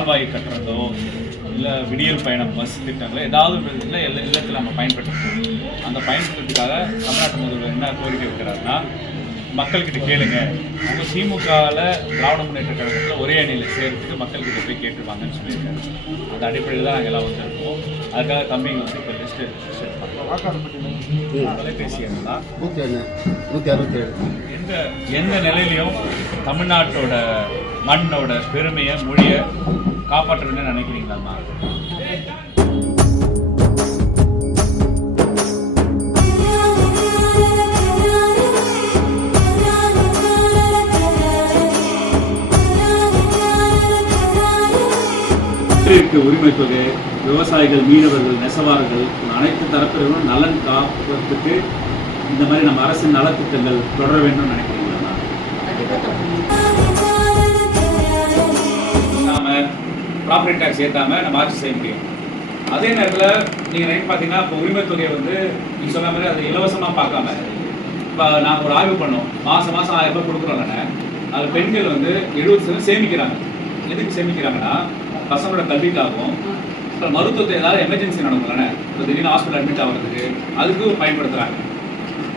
மிதவாயு கட்டுறதோ இல்லை விடியல் பயணம் பஸ் திட்டங்களோ ஏதாவது ஒரு இதில் எல்லா இல்லத்தில் நம்ம பயன்படுத்தணும். அந்த பயன்படுத்துறதுக்காக தமிழ்நாட்டு முதல்வர் என்ன கோரிக்கை வைக்கிறாருன்னா மக்கள்கிட்ட கேளுங்க. அவங்க திமுகவில் திராவிட முன்னேற்ற கழகத்தில் ஒரே அணியில் சேர்த்துட்டு மக்கள்கிட்ட போய் கேட்டுருவாங்கன்னு சொல்லியிருக்காரு. அந்த அடிப்படையில் தான் நாங்கள் எல்லாம் வந்திருக்கோம். அதுக்காக தம்பிங்க வந்து இப்போ லிஸ்ட்டு தொலைபேசி எண் தான் எந்த எந்த நிலையிலையும் தமிழ்நாட்டோட மண்ணோட பெருமையை மொழியை காப்பாற்றணும்னு நினைக்கிறீங்களாம்மா உரிமை தொகை விவசாயிகள் மீனவர்கள் நெசவாளர்கள் அனைத்து தரப்பினரும் நலன் காப்பதற்கு இந்த மாதிரி நம்ம அரசின் நலத்திட்டங்கள் தொடர வேண்டும் நினைக்கிறீங்களா ப்ராப்பர்ட்டி டேக்ஸ் ஏற்றாமல் நம்ம ஆட்சி செய்ய முடியும். அதே நேரத்தில் நீங்கள் நைட் பார்த்தீங்கன்னா இப்போ உரிமை தொகையை வந்து நீங்கள் சொன்ன மாதிரி அது இலவசமாக பார்க்காம இப்போ நாங்கள் ஒரு ஆய்வு பண்ணோம். மாதம் மாதம் ஆயிரம் ரூபாய் கொடுக்குறோம்ல அதில் பெண்கள் வந்து எழுபது சதவீதம் சேமிக்கிறாங்க. எதுக்கு சேமிக்கிறாங்கன்னா பசங்களோட கல்விக்காகவும் இப்போ மருத்துவத்தை ஏதாவது எமர்ஜென்சி நடக்கும்லண்ணே இப்போ திடீர்னு ஹாஸ்பிட்டல் அட்மிட் ஆகிறதுக்கு அதுக்கும் பயன்படுத்துகிறாங்க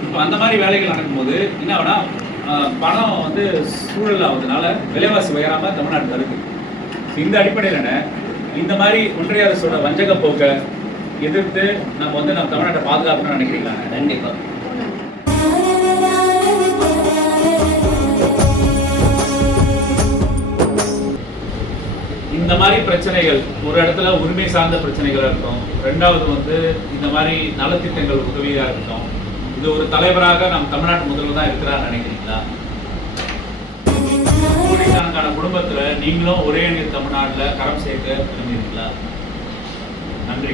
இப்போ அந்த மாதிரி வேலைகள் நடக்கும்போது என்ன ஆகுனா பணம் வந்து சூழல் ஆகுதுனால விலைவாசி உயராமல் தமிழ்நாட்டில் இருக்குது இந்த அடிப்படையில் இந்த மாதிரி ஒன்றிய அரசோட வஞ்சக போக்கை எதிர்த்து நம்ம வந்து நம்ம தமிழ்நாட்டை பாதுகாக்கணும்னு நினைக்கிறீங்களா? கண்டிப்பா. இந்த மாதிரி பிரச்சனைகள் ஒரு இடத்துல உரிமை சார்ந்த பிரச்சனைகள் இருக்கும் ரெண்டாவது வந்து இந்த மாதிரி நலத்திட்டங்கள் உதவியா இருக்கும் இது ஒரு தலைவராக நம் தமிழ்நாட்டு முதல்வர் தான் இருக்கிறான்னு நினைக்கிறீங்களா? கோடிக்கணக்கான குடும்பத்துல நீங்களும் ஒரே தமிழ்நாட்டில் தமிழ்நாட்டுல கரம் சேர்க்க விரும்புகிறீங்களா நன்றி